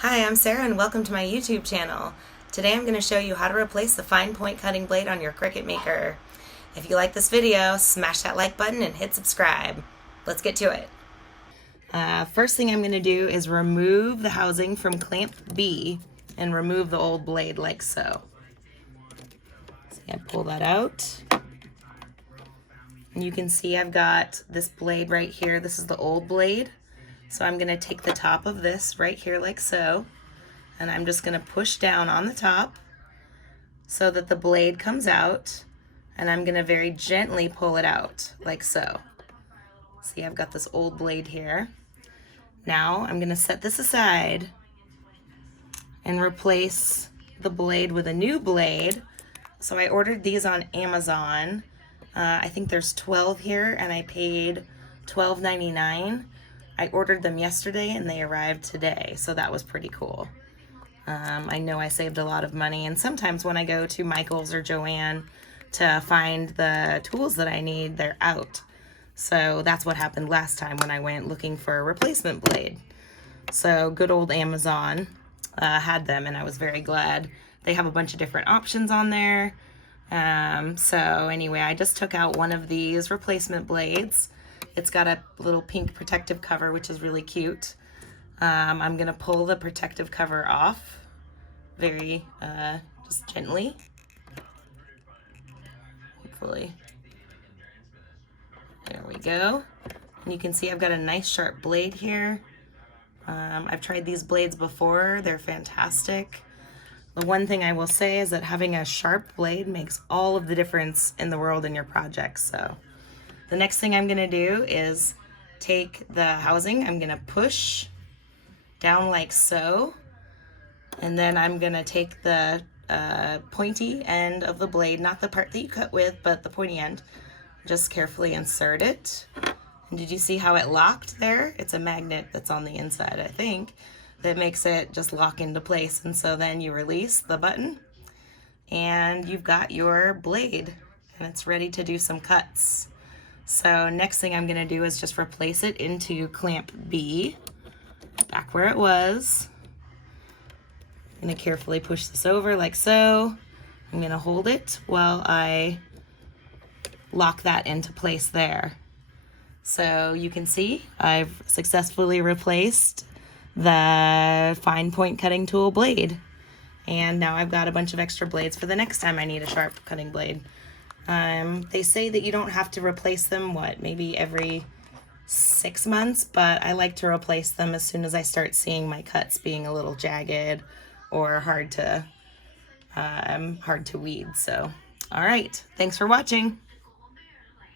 Hi, I'm Sarah and welcome to my YouTube channel. Today I'm going to show you how to replace the fine point cutting blade on your Cricut Maker. If you like this video, smash that like button and hit subscribe. Let's get to it. First thing I'm going to do is remove the housing from clamp B and remove the old blade like so. So I pull that out. And you can see I've got this blade right here. This is the old blade. So I'm going to take the top of this right here like so, and I'm just going to push down on the top so that the blade comes out, and I'm going to very gently pull it out like so. See, I've got this old blade here. Now I'm going to set this aside and replace the blade with a new blade. So I ordered these on Amazon. I think there's 12 here, and I paid $12.99. I ordered them yesterday and they arrived today, so that was pretty cool. I know I saved a lot of money, and sometimes when I go to Michael's or Joann to find the tools that I need, they're out. So that's what happened last time when I went looking for a replacement blade. So good old Amazon had them, and I was very glad. They have a bunch of different options on there. So anyway, I just took out one of these replacement blades. It's got a little pink protective cover, which is really cute. I'm going to pull the protective cover off very just gently. Hopefully. There we go. And you can see I've got a nice sharp blade here. I've tried these blades before. They're fantastic. The one thing I will say is that having a sharp blade makes all of the difference in the world in your projects. So the next thing I'm going to do is take the housing, I'm going to push down like so, and then I'm going to take the pointy end of the blade, not the part that you cut with, but the pointy end, just carefully insert it. And did you see how it locked there? It's a magnet that's on the inside, I think, that makes it just lock into place. And so then you release the button and you've got your blade and it's ready to do some cuts. So next thing I'm going to do is just replace it into clamp B, back where it was. I'm going to carefully push this over like so. I'm going to hold it while I lock that into place there. So you can see I've successfully replaced the fine point cutting tool blade. And now I've got a bunch of extra blades for the next time I need a sharp cutting blade. They say that you don't have to replace them, maybe every 6 months, but I like to replace them as soon as I start seeing my cuts being a little jagged or hard to weed. So, all right, thanks for watching.